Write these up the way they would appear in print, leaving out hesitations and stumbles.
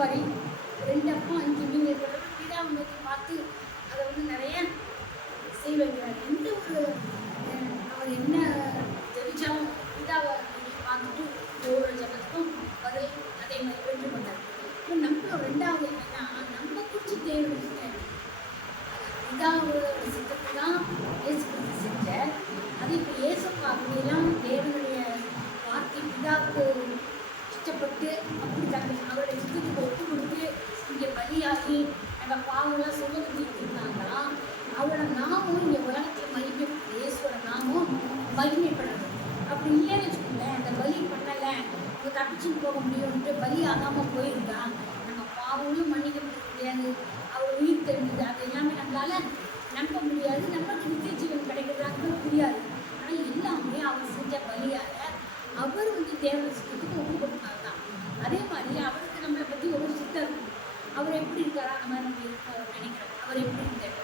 மாதிரி 2 அப்பம் 5 மீன் இருக்கிறத பிதாவை நோக்கி பார்த்து அதை வந்து நிறைய செய்ய வைக்கிறார். எந்த ஒரு அவர் என்ன ஜெபிச்சாலும் பிதாவை நோக்கி பார்த்துட்டு ஒவ்வொரு ஜபத்துக்கும் பதில் அதே மாதிரி வெற்றி பண்ணார். இப்போ நம்மளும் 2வது என்னன்னா, நம்ம குறித்து தேவனுடைய சித்தம், பிதாவோட சித்தத்தை தான் இயேசு கிறிஸ்து செஞ்சார். அது இப்போ இயேசுப்பா அப்படிலாம் தேவனுடைய வார்த்தை பிதாவுக்கு இஷ்டப்பட்டு அப்படி தங்க அவருடைய சித்தத்துக்கு ஒப்பு கொடுத்து இங்கே பலியாகி நம்ம பாவங்களாம் சுமந்து இருந்தாங்கன்னா அவரோட நாமும் இங்கே உலகத்தில் மகிமை, இயேசுவோட நாமும் மகிமைப்படணும். அப்படி இல்லைன்னு வச்சுக்கோங்களேன், அந்த பலி பண்ணலை அவங்க தப்பிச்சுன்னு போக முடியும்ட்டு பலி ஆகாமல் போயிருந்தா நம்ம பாவங்களும் மன்னிக்கப்பட முடியாது, அவர் உயிர் தெரிஞ்சது அது எல்லாமே நம்மளால் நம்ப முடியாது, நமக்கு நித்திய ஜீவன் கிடைக்கிறதாங்க புரியாது. ஆனால் எல்லாமே அவர் செஞ்ச பலியால் அவர் வந்து தேவ சித்தத்துக்கு ஒப்பு கொடுத்தாரு தான். அதே மாதிரி அவருக்கு நம்மளை பற்றி ஒரு சித்தம் இருக்கும். அவர் எப்படி இருக்காரா அந்த மாதிரி நம்ம இருக்க நினைக்கிறோம். அவர் எப்படி இருந்தார்,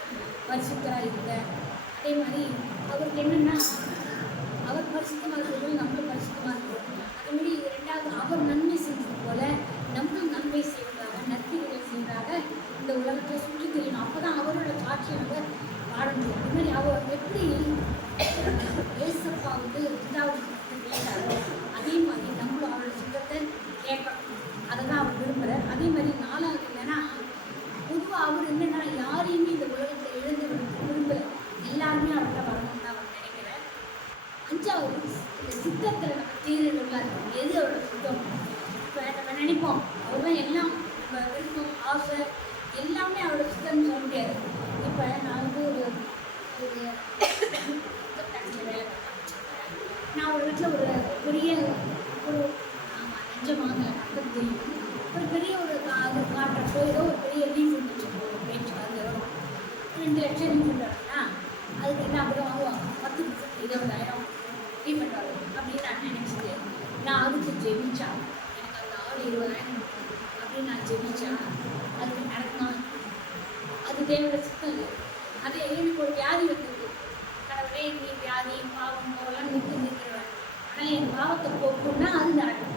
பரிசுத்தராக இருந்தார். அதே மாதிரி அவருக்கு என்னென்னா அவர் பரிசுத்தமாக இருக்கிறது நம்மளும் பரிசுத்தமாக இருக்கிறோம். அதேமாதிரி 2வது அவர் நன்மை செஞ்சது போல நம்மளும் நன்மை செய்வதாக நற்கிரிகள் செய்வதாக இந்த உலகத்தில் சுற்றி தெரியணும். அப்போ தான் அவரோட சாட்சியை நம்ம பாட முடியும். அது மாதிரி அவர் எப்படி ஏசப்பா வந்து பிதாவோட சித்தத்தை கேட்டாரோ அதே மாதிரி நம்மளும் அவரோட சித்தத்தை கேட்கணும். அதை தான் அவர் விரும்புகிறார். அதே மாதிரி 4வது என்னன்னா, பொதுவாக அவர் என்னென்னா யாரையுமே இந்த உலகத்தில் இழந்து விரும்பலை, எல்லாருமே அவர்கிட்ட வரணும்னு தான் அவர் நினைக்கிறார். 5வது இந்த சித்தத்தில் நம்ம தீர்வுகளாக இருக்கும். எது அவரோட சித்தம்? இப்போ நம்ம நினைப்போம் அவர் தான் எல்லாம் நம்ம விருப்பம் ஆசை எல்லாமே அவரோட சித்தம்னு சொல்ல முடியாது. இப்போ நான் வந்து ஒரு வேலை நான் ஒரு வீட்டில் ஒரு பெரிய ஒரு நிஜமாக நமக்கு தெரியும் ஒரு பெரிய ஒரு காட்டுறப்போ ஏதோ ஒரு பெரிய லீஃப் இருந்துச்சு, ஒரு பேச்சு அது 2 லட்சம் லீஃப் இருந்தாங்கன்னா அதுக்கு என்ன அப்படி வாங்குவாங்க 10,000 லீஃப் பண்ணுவாங்க அப்படின்னு நான் நினச்சிட்டு நான் அதுக்கு ஜெபிச்சா எனக்கு அந்த ஆள் 20,000 அப்படின்னு நான் ஜெபிச்சா அதுக்கு நடக்கணும். அது தேவையோட சித்தம் இல்லை. அதே எனக்கு ஒரு வியாதி வந்துருக்கு, கடவுளே நீ வியாதி பாவம் போகலாம் நிற்கிறேன், ஆனால் என் பாவத்தை போக்குன்னா அது நடக்கும்.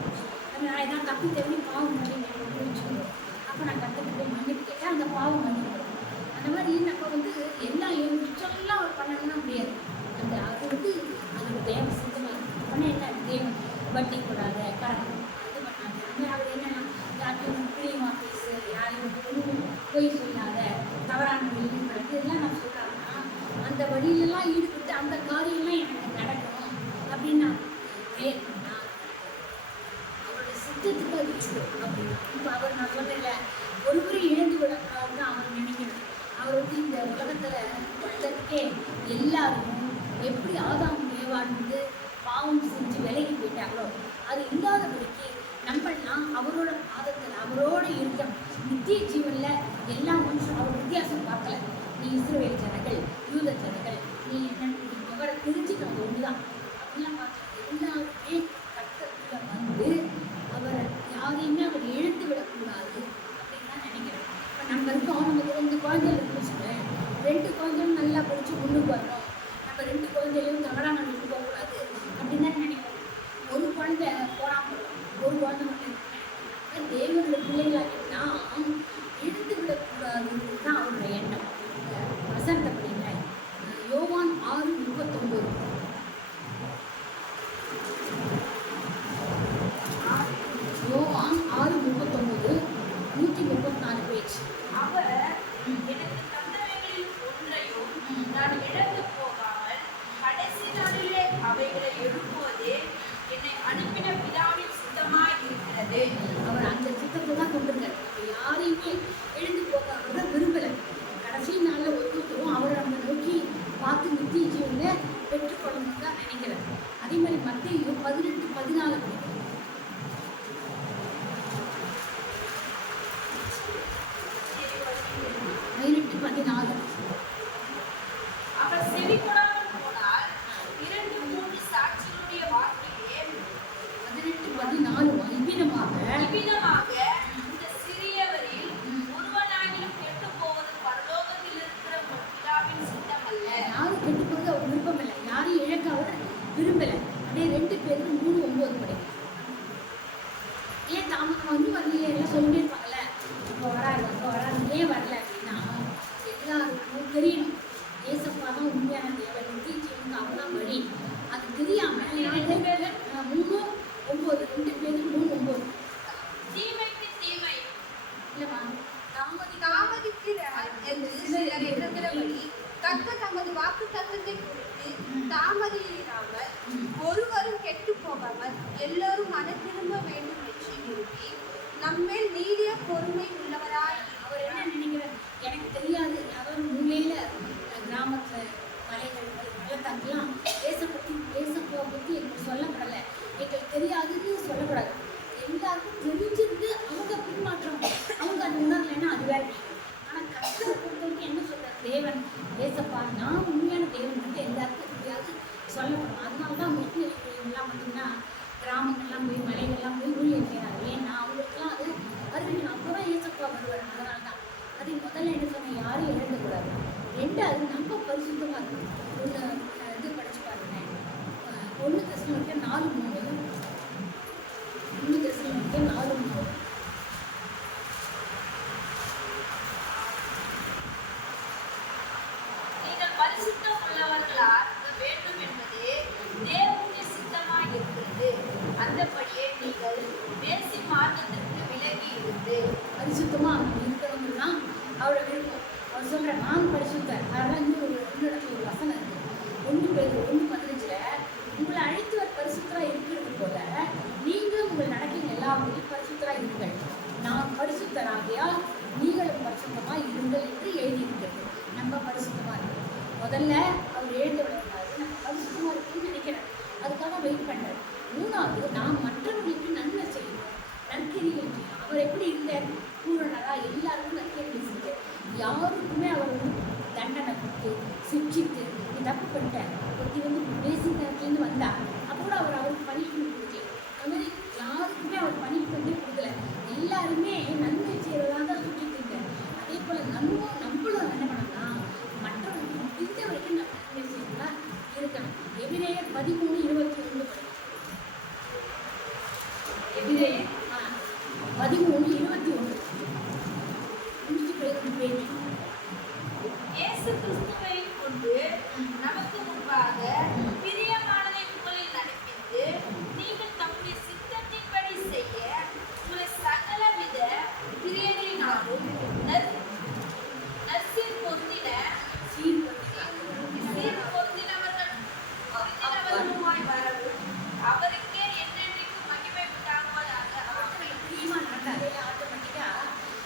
நான் எதாவது தப்பி தப்பி பாவம் பண்ணி வச்சுக்கணும். அப்போ நான் கற்றுக்கிட்டு மன்னிப்பு கேட்டேன், அந்த பாவம் மன்னிக்கணும். அந்த மாதிரி நம்ம வந்து எல்லாம் என் இஷ்டம்லாம் அவர் பண்ணணும்னா முடியாது. அந்த அது வந்து அதோட தேவ சித்தமாக இருக்கும். ஆனால் என்ன தேவன் வட்டி போடாத கடன் அது பண்ணாது. அவர் என்னென்னா யாரையும் பிரியமாக பேசு, யாரையும் பொய் சொல்லாத, தவறான வழியில் நடந்து இதெல்லாம் நான் சொல்கிறாங்கன்னா அந்த வழியிலலாம் ஈடுபட்டு அந்த காரியம்லாம் எனக்கு நடக்கணும் அப்படின்னா அவரோட சித்தத்துக்கு அது இருக்குது அப்படின்னா. இப்போ அவர் நான் சொன்னேன்ல ஒரு முறை இழந்து விடக்கூடாதுன்னு அவர் நினைக்கணும். அவர் வந்து இந்த உலகத்தில் உள்ளதுக்கே எல்லாரும் எப்படி ஆதாம் ஏவாழ்ந்து பாவம் செஞ்சு விலகி போயிட்டாங்களோ அது இல்லாதபடிக்கு நம்மளாம் அவரோட பாதத்தில் அவரோட இருக்கணும். நித்திய ஜீவனில் எல்லா மனுஷன் அவர் வித்தியாசம் பார்க்கல. நீ இஸ்ரவேல் ஜனங்கள், யூத ஜனங்கள், நீ என்ன அவரை தெரிஞ்சுக்கணும் ஒன்று தான் அப்படிலாம் பார்க்கல. எல்லாருமே கர்த்தருக்குள்ள வந்து அவரை யாரையுமே அவர் இழுத்து விடக்கூடாது அப்படின்னு தான் நினைக்கிறேன். இப்போ நம்ம இருக்கோம், நமக்கு 2 குழந்தைகள் இருக்குன்னு சொல்லுவேன், 2 குழந்தைகளும் நல்லா படித்து முன்னுக்கு வரணும், நம்ம 2 குழந்தைகளையும் தவறான வழிக்கு போகக்கூடாது அப்படின்னு தான் நினைக்கிறோம். ஒரு குழந்தை போராமல் ஒரு குழந்தை மட்டும் தேவனோட பிள்ளைகளாக நாம் இழுத்து விடக்கூடாதுன்னு தான் அவரோட எண்ணம். வசனத்தை படிங்க, யோவான் 6:39. யோவான் 6:39 134 பேஜ். அவர் எனக்கு தந்தவைகளில் ஒன்றையும் நான் இழந்து போகாமல் கடைசி நாளிலே அவைகளை எழுப்புவதே என்னை அனுப்பின பிதாவின் சித்தமாய் இருக்கிறது. அவர் அந்த சித்தத்தை தான் கொண்டிருக்கார். யாரையுமே எழுந்து போக விரும்பலை. கடைசி நாளில் ஒருத்தரும் அவரை நம்ம நோக்கி பார்த்து நித்திய ஜீவனை பெற்றுக்கொள்ளணும்னு தான் நினைக்கிறேன். அதே மாதிரி மத்தேயு 18:14 18:14 அவர் செவி கொடாமல் போனால் 2-3 சாட்சிகளுடைய வாக்கிலே 18:14 இவ்விதமாக இந்த சிறிய நம்மேல் நீடிய பொறுமை உள்ளவராய் அவர் என்ன நினைக்கிறார், எனக்கு தெரியாது. அதாவது மூலையில கிராமத்துல மலைகள் பள்ளத்தாக்கெல்லாம் ஏசப்பாவை பத்தி எனக்கு சொல்லப்படலை, எங்களுக்கு தெரியாதுன்னு சொல்லக்கூடாது. எல்லாருக்கும் தெரிஞ்சிருந்து அவங்க பின்மாற்றம், அவங்க அது உணரலைன்னா அது வேற. ஆனால் கர்த்தரை பொறுத்த வரைக்கும் என்ன சொல்றார் தேவன், ஏசப்பா நான் உண்மையான தேவன் வந்து எல்லாருக்கும் தெரியாது சொல்லப்படும். அதனால தான் முஸ்லீம்லாம் பார்த்தீங்கன்னா கிராமங்கள்லாம் போய் மலைகள்லாம் போய் ஊழியம் செய்கிறாங்க. ஏன்னா அவங்களுக்குலாம் அது அறிவிக்கணும், அப்போ தான் ஏசப்பா வருவார். அதனால தான் அது முதல்ல என்ன சொன்ன, யாரும் எழுதக்கூடாது. ரெண்டாவது நம்ம பரிசுத்தமாக இருக்கணும். ஒன்று இது படிச்சு பாருங்க, 1 தெசலோனிக்கே 4:3. 1 தெசலோனிக்கே 4:3. நீங்கள் பரிசுத்தம் உள்ளவர்களாக வேண்டும் என்பதே தேவனுடைய சித்தமாய் இருக்கிறது. அந்தபடியே நீங்கள் மேசி மார்க்கத்திற்கு விலகி இருந்து பரிசுத்தமாக இருக்கணும்னு தான் அவரோட விருப்பம். அவர் சொல்கிற நான் பரிசுத்தர். அதெல்லாம் இன்னொரு இடத்துல ஒரு வசனம் இருக்குது, 1 பேதுரு 1:15. உங்களை அழைத்தவர் பரிசுத்தராக இருக்கிறது போல நீங்கள் உங்கள் நடக்கிற எல்லாவற்றையும் பரிசுத்தராக இருங்கள். நான் பரிசுத்தராகியால் நீங்களும் பரிசுத்தமாக இருங்கள் என்று எழுதியிருக்கிறது. நம்ம பரிசுத்தமாக இருக்கணும். முதல்ல அவர் எழுத விடக்கூடாது, நம்ம பரிசுத்தமாக இருக்குன்னு நினைக்கிறேன், அதுக்காக வெயிட் பண்ணுறேன். 3வது நாம் மற்றவர்களுக்கு நன்மை செய்யணும், நற்கிரிகள் செய்யணும். அவர் எப்படி இருந்தார், பூரணரா எல்லாருக்கும் நற்கிரிகள் செஞ்சார். யாருக்குமே அவர் வந்து தண்டனை கொடுத்து சிக்ஷித்து நீ தப்பு பண்ணிட்டார் ஒருத்தி வந்து பேசி நேரத்துலேருந்து வந்தா அப்போ கூட அவருக்கு பனிஷ்மெண்ட் கொடுக்கல. அது மாதிரி யாருக்குமே அவர் பனிஷ்மெண்ட்டே கொடுக்கல. எல்லாருமே நன்மை செய்கிறதா தான் சுற்றிட்டு இருந்தார். அதே போல் நம்மளும் என்ன பண்ணலாம், மற்றவர்களுக்கு முடிந்த வரைக்கும் நம்ம நன்மை செய்யறதா இருக்கணும். எபிரேயர் 13:21. எபிரேயர் 13:21 முடிச்சு பேச்சு. இயேசு கிறிஸ்துவை கொண்டு நமக்கு முன்பாக பிரியமானதை உங்களில் நடப்பித்து நீங்கள் தம்முடைய சித்தத்தின்படி செய்ய உங்களை சகலவித கிரியைகளினாலும் நற்சீர் பொருந்தினவர்களுமாய் வரவும் அவருக்கே என்றென்றைக்கும் மகிமை உண்டாகுவதாக. பிரியமா நடந்தாலே ஆட்டோமேட்டிக்காக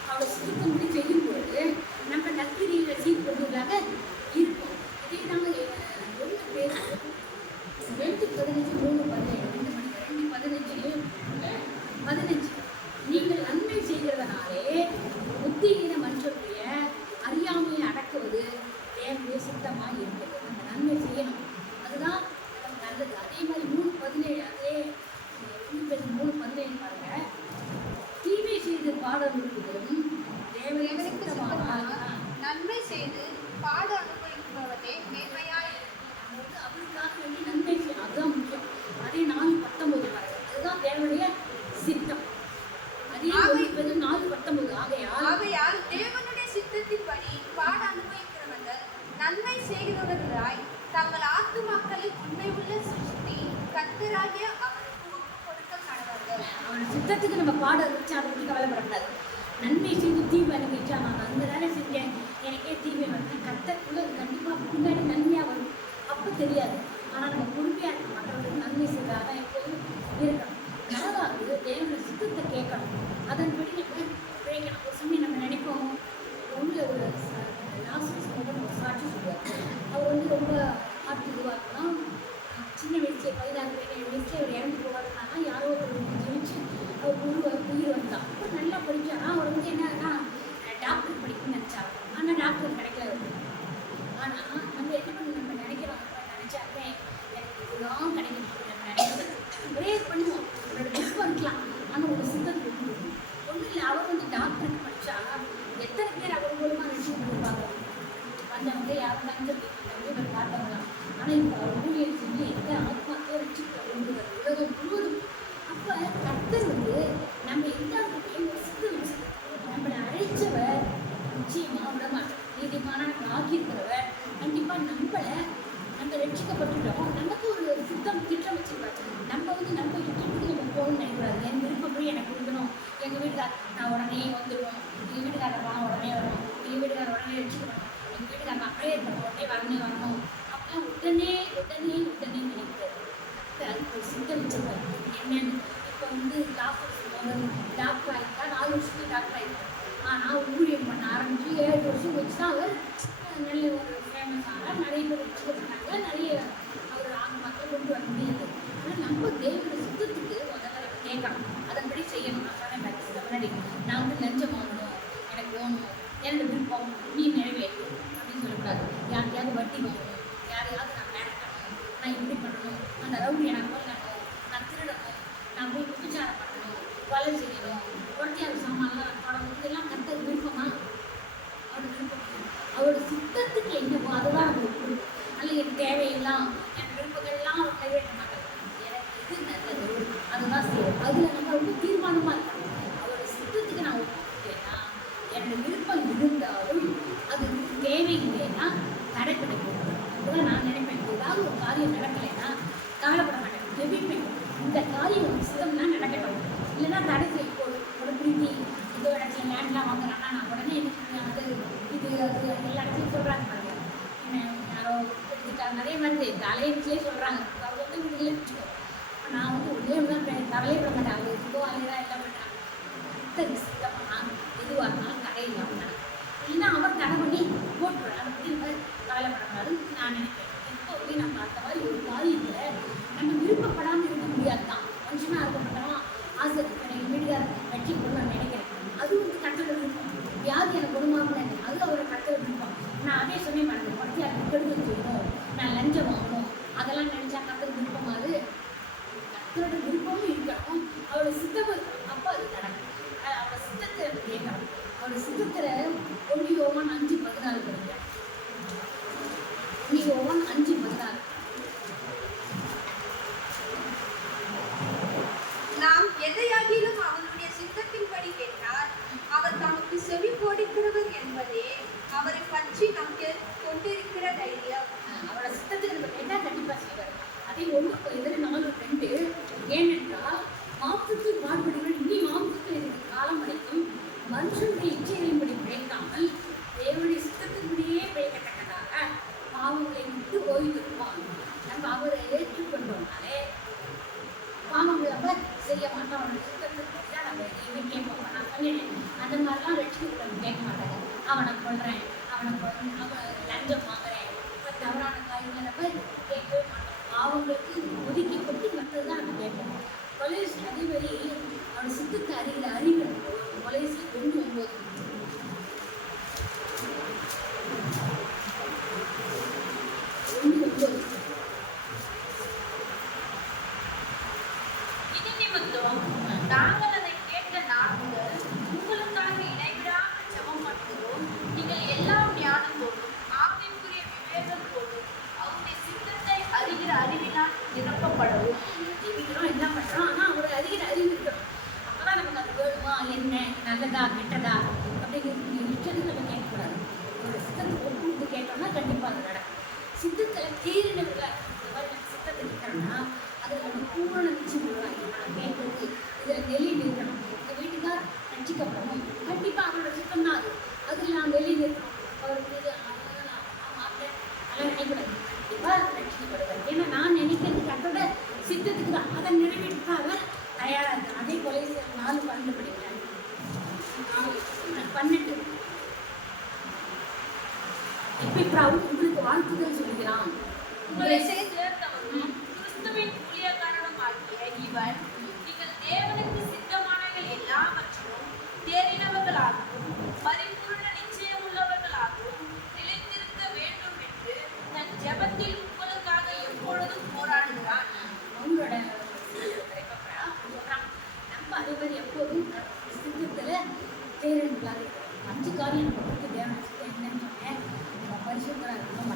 அவளை சுத்தப்படி செய்யும்போது நம்ம நற்கிரியில் சீர்படுவதாக இருக்கும். இதே தாங்க 1 பேதுரு 2:15 நீங்கள் நன்மை செய்கிறதுனாலே புத்தியின மனுஷனுடைய அறியாமையை அடக்குவது தேவனுடைய சித்தமாக இருக்கிறது. நம்ம நன்மை செய்யணும், அதுதான் நமக்கு நல்லது. அதே மாதிரி 3:17, அதே 1 பேதுரு 3:17 பாருங்க, தீமை செய்து பாடம் இருக்குதும் தேவனுக்கு சித்தமானால் நன்மை செய்து பாடு அனுபவிப்பவரே மேன்மையாய் அவருக்காக வேண்டி நன்மை செய்யணும், அதுதான் முக்கியம். அதே 4:19 பாருங்க, அதுதான் தேவனுடைய சித்தம். அதே 4:19 ஆகையால் தேவனுடைய சித்தத்தின்படி பாடு அனுபவிக்கிறவர்கள் நன்மை செய்கிறவர்களாய் தங்கள் ஆத்துமாக்களில் உண்மை உள்ள சிருஷ்டி கர்த்தராகிய அவருக்கு கொடுக்க கடவர்கள். அவன் சித்தத்துக்கு நம்ம பாட வச்சு அதை பற்றி கவலைப்படக்கூடாது. நன்மை செய்து தீமை அனுபவிச்சா நான் அந்த வேலை செஞ்சேன் எனக்கே தீமை வந்து கர்த்தருக்குள்ள கண்டிப்பாக பின்னாடி நன்மையாக வரும். அப்போ தெரியாது, ஆனால் நம்ம பொறுமையாக இருக்க மற்றவர்களுக்கு நன்மை செய்தால் தான் எப்போதும் இருக்கணும். 4வது தேவனுடைய சித்தத்தை கேட்கணும், அதன்படி நம்ம பிழைக்கணும். ஒரு சமயம் நம்ம நினைப்போம், ஒன்றில் ஒரு லாஸ்ட் ஒரு சாட்சி சொல்லுவார். அவர் வந்து ரொம்ப இதுவாக இருக்கலாம், சின்ன வயசுல 16 வயசுல அவர் இறந்து போவாருன்னா யாரோ ஒரு ஜெயிச்சு அவர் உயிர் வந்தான். அப்புறம் நல்லா படித்தானா அவர் வந்து என்னன்னா டாக்டர் படிக்கணும்னு நினச்சாங்க, ஆனால் டாக்டர் கிடைக்கல. ஆனால் நம்ம என்ன பண்ணி நம்ம நினைக்கிறோம், நினச்சாலே எனக்கு இதுதான் கிடைக்கும் நம்ம நினைக்கிறது ஒரே பண்ணுவோம். அவரோட விருப்பம் இருக்கலாம், ஆனால் ஒரு சித்தம் ஒன்றும் இல்லை. அவர் வந்து டாக்டருக்கு படித்தா எத்தனை பேர் அவர் மூலமாக நினச்சி கொடுப்பாங்க, வந்தவங்க யாரும் தங்க இவர் பார்த்தவங்களாம். ஆனால் இப்போ அவர் ஊழியர் செஞ்சு எந்த ஆத்மாக்கே வச்சு உலகம் முழுவதும். அப்போ கர்த்தர் வந்து நம்ம எல்லாருக்குமே ஒரு சித்தம் வச்சு நம்மளை அழைச்சவர் நிச்சயமாக விட மாட்டோம். நீதிமான நம்ம ஆக்கியிருக்கிறவர் கண்டிப்பாக நம்ம ரட்சிக்கப்பட்டுட்டோம், நமக்கு ஒரு சித்தம் திட்டம் வச்சுருப்பார். நம்ம வந்து நம்ம இஷ்டத்துக்கு நம்ம போகணும்னு நினைக்கூடாது. என் விருப்பப்படி எனக்கு கொடுக்கணும், எங்கள் வீட்டுக்கார் நான் உடனே வந்துடுவோம், எங்கள் வீட்டுக்காரர் பணம் உடனே வரணும், எங்கள் வீட்டுக்காரர் உடனே ரட்சிக்கப்படணும், எங்கள் வீட்டுக்காரர் அப்படியே இருக்கணும், உடனே வரணும் அப்படிலாம் உடனே நினைக்கிறது. அதுக்கு ஒரு சித்தம் வச்சுருப்பார் என்னன்னு. இப்போ வந்து டாக்டர் டாக்டர் ஆகிட்டா டாக்டர் ஆகிட்டார். ஆனால் ஊழியம் பண்ண ஆரம்பிச்சு 7 வருஷம் வச்சு தான் அவர் நல்ல ஒரு ஃபேமஸ் ஆனால் நிறைய பேர் வச்சுக்கிட்டாங்க. நிறைய அவர் ஆத்மாக்களை கொண்டு வர முடியாது. ஆனால் நம்ம தேவனுடைய சுத்தத்துக்கு முதல்ல நம்ம கேட்கணும், அதன்படி செய்யணும். நான் சொன்னேன் பேசுகிற முன்னாடி நான் வந்து லஞ்சம் வாங்கணும், எனக்கு வேணும், என்னோட விருப்பம் நீ நிறைவேற்று அப்படின்னு சொல்லக்கூடாது. யாருக்கையாவது வட்டி வாங்கணும், யாரையாவது நான் மிரட்டணும், நான் இப்படி பண்ணணும், அந்த ரவுடி எனக்கு கொல்லணும், நான் திருடணும், நான் போய் விபச்சாரம் பண்ணணும், கொலை செய்யணும், குழந்தையார் சாமான்லாம் நான் தொடணும், இதெல்லாம் கத்த விருப்பமா? அவரோட விருப்பம் அவரோட சித்தத்துக்கு என்னவோ அதுதான் அவங்களுக்கு கொடுக்கும். அதில் என் தேவையெல்லாம் என் விருப்பங்கள்லாம் அவர் நிறைவேற்ற மாட்டாங்க. எனக்கு இது நல்லது அதுதான் செய்யும். அதில் நம்ம ரொம்ப தீர்மானமாக இருக்கணும். அவரோட சித்தத்துக்கு நான் ஒப்புக்கிட்டேன்னா என்னோட விருப்பம் இருந்தாலும் அது தேவை இல்லைன்னா தடைப்படைக்கும். அதுதான் நான் நினைப்பேன். ஏதாவது ஒரு காரியம் நடக்கலைன்னா கவலைப்பட மாட்டேன், ஜெபிப்பேன். இந்த காரியம் ஒரு சித்தம்னா நடக்கட்டும், இல்லைன்னா தடை செய்யும். ஒரு பிரீத்தி இந்த இடத்துல லேண்ட்லாம் வாங்குறாங்கன்னா நான் உடனே அது இது அது எல்லா இடத்துலையும் சொல்கிறாங்க பாருங்க. யாரோ எடுத்துக்காங்க நிறைய மாதிரி தலையிலே சொல்கிறாங்க. அவங்க வந்து வீடுகளே வச்சுக்கோ. நான் வந்து ஒன்றே தான் தலையே பண்ண மாட்டேன். அவங்க இருக்கோ அலையதான் எல்லாம் பண்ணுறாங்க. இத்தனை சித்தம்னா எதுவாக இருந்தாலும் தடை இல்லாமல் இல்லைன்னா அவர் தடை பண்ணி போட்டுருவேன். அதை பற்றி நம்ம கவலைப்படக்கூடாதுன்னு நான் நினைப்பேன். எப்போவுமே நம்ம அந்த மாதிரி ஒரு காரியத்தில் நம்ம விருப்பப்படாமல் இருக்க முடியாது தான். மனுஷனாக இருக்கப்பட்டவன் ஆசை எங்கள் வீடுகார வெற்றி கொண்டு நான் நினைக்கிறேன். அது வந்து கட்டளை விருப்பம். வியாதி எனக்கு குணமாகணும், அது அவரை கட்டளை விருப்பம். நான் அதே சொன்னேன் மேடம், குழந்தையாருக்கு கெடுதல் செய்யணும், நான் லஞ்சம் வாங்கணும், அதெல்லாம் நினச்சா கட்டளை விருப்பமாது. கட்டளோட விருப்பமும் இருக்கணும், அவரோட சித்தமும் இருக்கணும். அப்போ அது நடக்கும். அவரோட சித்தத்தை கேட்கணும். அவரோட சித்தத்தில் 1 யோவான் 5:14 படிக்கிறேன். 1 யோவான் 5:14. நாம் எதையாகிலும் அவருடைய சித்தத்தின்படி கேட்டால் அவர் தமக்கு செவி போடுகிறவர் என்பதே அவரை பற்றி நமக்கு கொண்டிருக்கிற தைரியம். அவரோட சித்தத்துக்கு நம்ம கேட்டால் கண்டிப்பாக செய்வார். அதே 1:4-2 ஏனென்றால் மாம்சத்தில் பாடுபடுகிற இனி மாம்சத்தில் இருக்கிற காலம் வரைக்கும் மனுஷனுடைய இச்சைகளின்படி பிழைக்காமல் தேவனுடைய சித்தத்தின்படியே பிழைக்கத்தக்கதாக பாவங்களை விட்டு ஓய்ந்திருப்பான். நம்ம அவரை ஏற்றுக்கொண்டோம்னாலே பாவங்களை நம்ம செய்ய மாட்டோம். அவனோட சித்தத்துக்கு தான் நம்ம எதையுமே கேட்போம். நான் சொல்லிடுறேன், அந்த மாதிரிலாம் ரட்சிக்க கேட்க மாட்டாங்க. அவனை கொள்றேன், அவன் லஞ்சம் வாங்குறேன், இப்போ தவறான காரியங்களை நம்ம கேட்கவே மாட்டோம். பாவங்களுக்கு ஒதுக்கி கொண்டு மற்றது தான் நம்ம கேட்போம். கொலைஸ் அதே மாதிரி அவனோட சித்தத்தை அறிகிற அறிவு கொலைஸ் 2:9. நாங்கள் அதை கேட்ட நாட்கள் உங்களுக்காக இடைவிடாமல் ஜெபம் பண்ணுகிறோம். நீங்கள் எல்லா ஞானத்தோடும் ஆவிக்குரிய விவேகத்தோடும் அவருடைய சித்தத்தை அறிகிற அறிவினால் நிரப்பப்படவும். ஜெபிக்கிறோம், எல்லாம் பண்ணுறோம். ஆனால் அவரை அறிகிற அறிவு இருக்கணும். அப்போ தான் நமக்கு அது வேணுமா, என்ன நல்லதா கெட்டதா அப்படிங்கிறது இஷ்டத்துக்கு நம்ம கேட்கக்கூடாது. ஒரு சித்தத்தை ஒப்புட்டு கேட்டோம்னா கண்டிப்பாக அது நடக்கும். சித்தத்தில் கீறினவர்களாக இந்த மாதிரி நம்ம சித்தத்தை கேட்கறோம்னா அதில் நம்ம பூரண நிச்சயம் உருவாக்கி நான் கேட்கறது இதில் வெளியே நிற்கணும். எங்கள் வீட்டுக்கார் ரட்சிக்கப்படணும், கண்டிப்பாக அவரோட சித்தம் தான் அது. அதில் நான் வெளியே நிற்கணும். அவருக்கு இது மாட்டேன் அதெல்லாம் நினைக்கூடாது. கண்டிப்பாக ரட்சிக்கப்படுவார். ஏன்னா நான் நினைக்கிறது கட்டோட சித்தத்துக்கு தான். அதை நிறைவேற்றாக தயாராக இருக்கேன். அதே கொலை 4:12 படிக்கிறேன். 12 எப்பிப்ராவும் உங்களுக்கு வாழ்த்துக்கள் சொல்கிறான். உங்களை சேர்ந்தவரும் கிறிஸ்துவின் ஊழியக்காரனும் ஆகிய இவன் நீங்கள் தேவனுக்கு சித்தமானவைகள் எல்லாவற்றிலும் தேறினவர்களாகவும் பரிபூர்ண நிச்சயமுள்ளவர்களாகவும் நிலைத்திருக்க வேண்டும் என்று தன் ஜெபத்தில் உங்களுக்காக எப்பொழுதும் போராடுகிறான். அவங்களோட நம்ம அது மாதிரி எப்போதும் சித்தத்தில் தேர்வுகளாக 5 காரியம் நம்ம கொடுத்து தேவனை என்னன்னு சொன்னேன். பரிசுத்தராக இருக்கணும்,